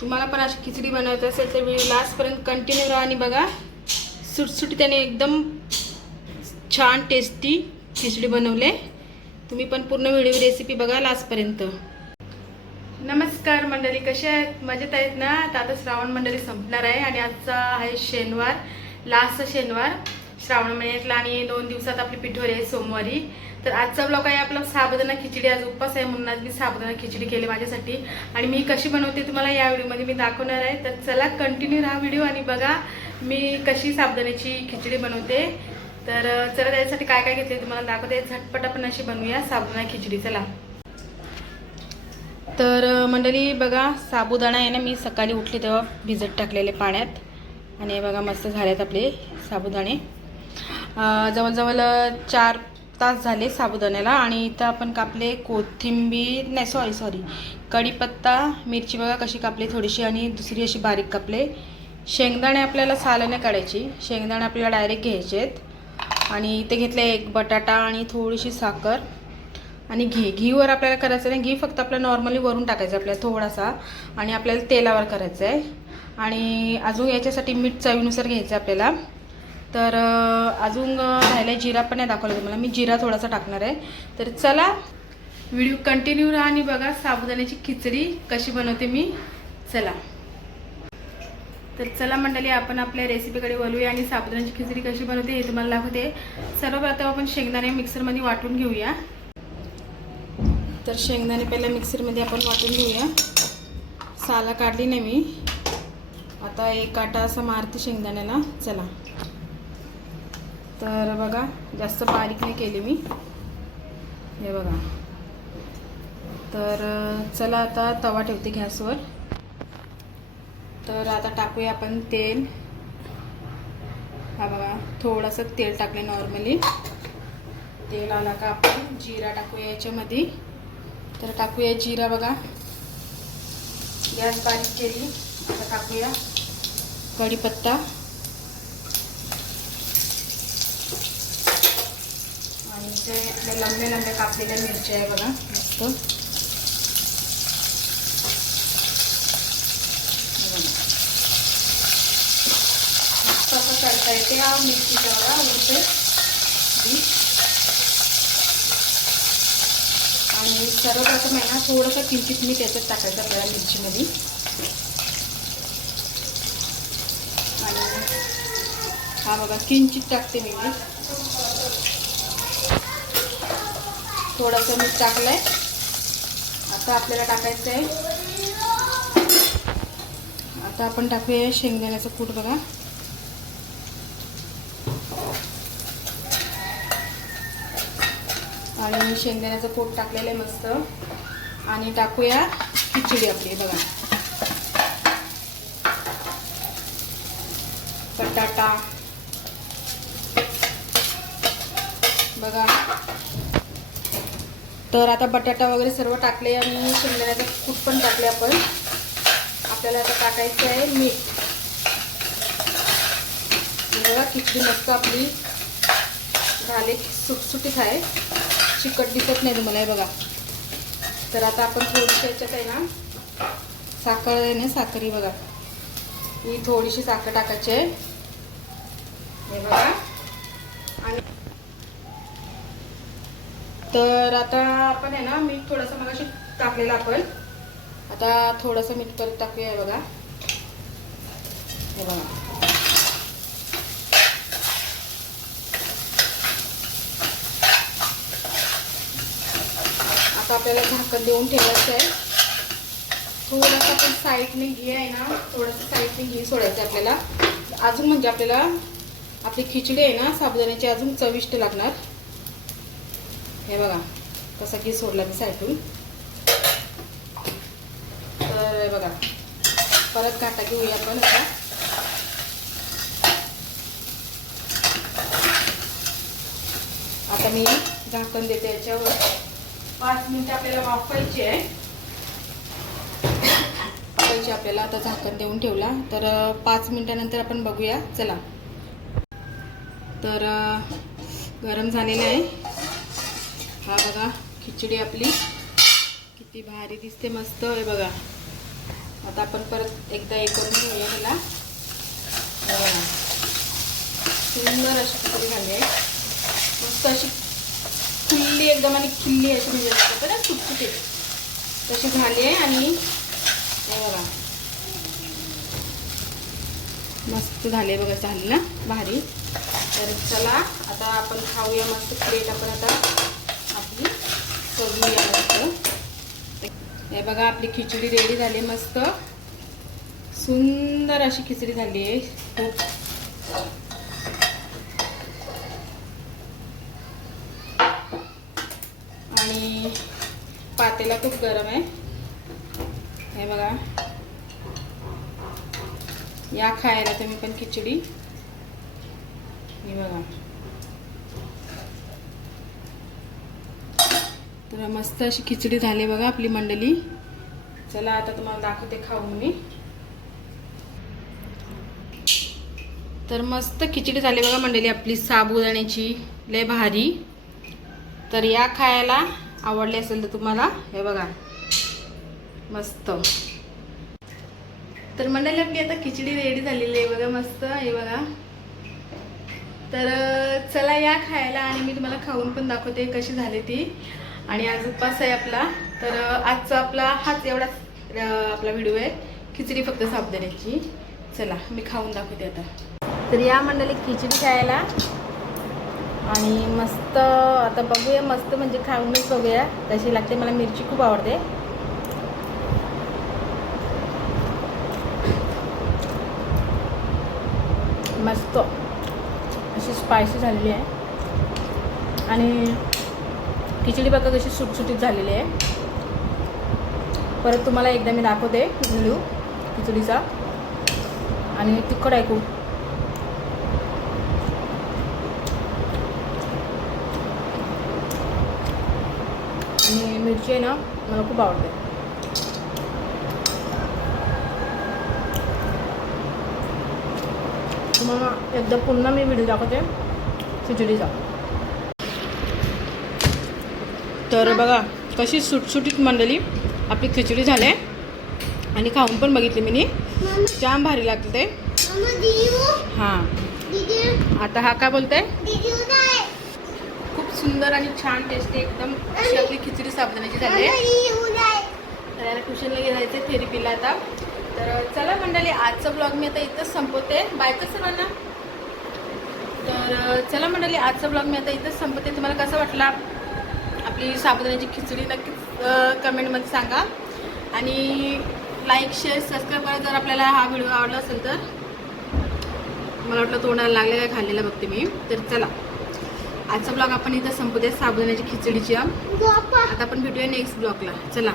तुम्हाला पण अशी खिचडी बनवायची असेल तर व्हिडिओ लास्टपर्यंत कंटिन्यू राहा आणि बघा सुटसुटी त्याने एकदम छान टेस्टी खिचडी बनवले. तुम्ही पण पूर्ण व्हिडिओ रेसिपी बघा लास्टपर्यंत नमस्कार मंडळी कसे आहेत? मजेत आहेत ना? तर आता श्रावण मंडळी संपणार आहे आणि आजचा आहे शनिवार लास्ट शनिवार. श्रावण महिन्यातला आणि दोन दिवसात आपली पिठोरी आहे सोमवारी. तर आजचा ब्लॉग आहे आपला साबुदाणा खिचडी. आज उपवास आहे म्हणून आज मी साबुदाणा खिचडी केली माझ्यासाठी. आणि मी कशी बनवते तुम्हाला या व्हिडिओमध्ये मी दाखवणार आहे. तर चला कंटिन्यू राहा व्हिडिओ आणि बघा मी कशी साबुदाण्याची खिचडी बनवते. तर चला त्याच्यासाठी काय काय घेतले तुम्हाला दाखवते. झटपट आपण अशी बनवूया साबुदाणा खिचडी. चला. तर मंडळी बघा साबुदाणा आहे ना मी सकाळी उठले तेव्हा भिजत टाकलेले पाण्यात. आणि बघा मस्त झाल्यात आपले साबुदाणे. जवळजवळ चार तास झाले साबुदाण्याला आणि इथं आपण कापले कोथिंबीर नाही सॉरी सॉरी कढीपत्ता मिरची बघा कशी कापली थोडीशी आणि दुसरी अशी बारीक कापले. शेंगदाणे आपल्याला सालाने काढायची. शेंगदाणे आपल्याला डायरेक्ट घ्यायचे आहेत. आणि इथे घेतले एक बटाटा आणि थोडीशी साखर. आणि घी घीवर आपल्याला करायचं नाही. घी फक्त आपल्याला नॉर्मली वरून टाकायचं आपल्याला थोडासा. आणि आपल्याला तेलावर करायचं आहे आणि अजून याच्यासाठी मीठ चवीनुसार घ्यायचं आहे आपल्याला. तर अजून राहिला जिरा पण नाही दाखवला तुम्हाला. मी जिरा थोडासा टाकणार आहे. तर चला व्हिडिओ कंटिन्यू राहा आणि बघा साबुदाण्याची खिचडी कशी बनवते मी. चला. तर चला मंडळी आपण आपल्या रेसिपीकडे वळूया आणि साबुदाण्याची खिचडी कशी बनवते हे तुम्हाला दाखवते. सर्वप्रथम आपण शेंगदाणे मिक्सरमध्ये वाटून घेऊया. तर शेंगदाणे पहिल्या मिक्सरमध्ये आपण वाटून घेऊया. साला काढली नाही मी. आता एक काटा असा मारते शेंगदाण्याला. चला. तर बघा जास्त बारीक नाही केली मी. हे बघा. तर चला आता तवा ठेवते गॅसवर. तर आता टाकूया आपण तेल. हा बघा थोडंसं तेल टाकले नॉर्मली तेल आला का आपण? जिरा टाकूया याच्यामध्ये. तर टाकूया जिरा बघा. गॅस बारीक केली. आता टाकूया कढीपत्ता. ते आपल्या लंबे लंबे कापलेल्या मिरच्या आहे बघा. मस्त. हे मस्त असं करता येते हा मिरचीचा बघा उडते. बी. आणि सर्वप्रथम आहे ना थोडंसं किंचित मीठ याच्यात टाकायचं आपल्याला मिरचीमध्ये. आणि हा बघा किंचित टाकते मी मीठ. थोडंसं मीठ आहे आता आपल्याला टाकायचं आहे आता आपण टाकूया शेंगदाण्याचं कूट बघा. आणि शेंगदाण्याचं पोट टाकलेलं आहे मस्त. आणि टाकूया खिचडी आपली बघा. बटाटा. बघा. तर आता बटाटा वगैरे सर्व टाकले आणि शेंगदाण्याचं कूट पण टाकले आपण. आपल्याला आता टाकायचं आहे मीठ. बघा खिचडी मस्त आपली झाले सुटसुटीत आहे. चिकट दिसत नाही तुम्हाला हे बघा. तर आता आपण थोडीशी याच्यात आहे ना साखर आहे ना साखरी बघा. ही थोडीशी साखर टाकायची आहे. हे बघा. आणि तर आता आपण आहे ना मीठ थोडंसं मगाशी टाकलेलं आपण. आता थोडंसं मीठ परत टाकूया बघा. हे बघा. आता आपल्याला झाकण देऊन ठेवायचं आहे. थोडंसं आपण साईडने घी आहे ना थोडंसं साईडने घी सोडायचं आहे आपल्याला. अजून म्हणजे आपल्याला आपली खिचडी आहे ना साबुदाण्याची अजून चविष्ट लागणार. हे बघा कसा की सोडला मी साईडून तर बघा परत काटा घेऊया आपण आता. आता मी झाकण देते याच्यावर. पाच मिनिटं आपल्याला वाफवायची आहे. वाफवायची आपल्याला आता झाकण देऊन ठेवला. तर पाच मिनिटानंतर आपण बघूया. चला. तर गरम झालेलं आहे. हा बघा खिचडी आपली. किती भारी दिसते मस्त. आहे बघा. आता आपण परत एकदा हे करून घेऊया त्याला. सुंदर अशी खिचडी झाली आहे. मस्त अशी खुल्ली एकदम आणि खिल्ली अशी म्हणजे असते ना सुटसुटीत तशी झाली आहे आणि बघा. मस्त झाले बघा झाली ना? भारी. तर चला आता आपण खाऊया मस्त प्लेट आपण आता आपली सजवूया मस्त हे बघा आपली खिचडी रेडी झाली मस्त. सुंदर अशी खिचडी झाली आहे. खूप आणि पातेला खूप गरम आहे. हे बघा. या खायला तुम्ही पण खिचडी. हे बघा. तर मस्त अशी खिचडी झाली बघा आपली मंडळी. चला आता तुम्हाला दाखवते खाऊन मी. तर मस्त खिचडी झाली बघा मंडळी आपली साबुदाण्याची. लय भारी. तर या खायला आवडली असेल तर तुम्हाला हे बघा. मस्त. तर मंडळी आपली आता खिचडी रेडी झालेली आहे बघा मस्त. हे बघा. तर चला या खायला आणि मी तुम्हाला खाऊन पण दाखवते कशी झाली ती. आणि आज उपवास आहे आपला. तर आजचा आपला हाच एवढाच आपला व्हिडिओ आहे. खिचडी फक्त साबदाण्याची चला मी खाऊन दाखवते आता. तर या मंडळी खिचडी खायला. आणि मस्त आता बघूया मस्त म्हणजे खाऊनच बघूया. तशी लागते मला मिरची खूप आवडते. मस्त. अशी स्पायसी झालेली आहे. आणि खिचडी बघा कशी सुटसुटीत झालेली आहे. परत तुम्हाला एकदा मी दाखवते व्हिडिओ खिचडीचा. आणि तिखट ऐकू आणि मिरची आहे ना मला खूप आवडते. तुम्हाला एकदा पुन्हा मी व्हिडिओ दाखवते खिचडीचा. तर बघा कशी सुटसुटीत मंडळी आपली खिचडी झाली आणि खाऊन पण बघितली मी जाम भारी लागते ते. हां. आता हा काय बोलते खूप सुंदर आणि छान टेस्टी एकदम अशी आपली खिचडी साबणाची झाली आहे. तर याला ट्युशनला गेलायचं थेरपीला आता. तर चला मंडळी आजचा ब्लॉग मी आता इथंच संपवते. बायचं सर्वांना. तर चला मंडळी आजचा ब्लॉग मी आता इथंच संपवते. तुम्हाला कसा वाटला? आपली साबुदाण्याची खिचडी नक्कीच कमेंटमध्ये सांगा. आणि लाईक शेअर सबस्क्राईब करा जर आपल्याला हा व्हिडिओ आवडला असेल तर. मला वाटलं तोंडाला लागलेला काय खाल्लेलं बघते मी. तर चला. आजचा ब्लॉग आपण इथं संपू दे साबुदाण्याची खिचडीची. आता आपण भेटूया नेक्स्ट ब्लॉगला चला.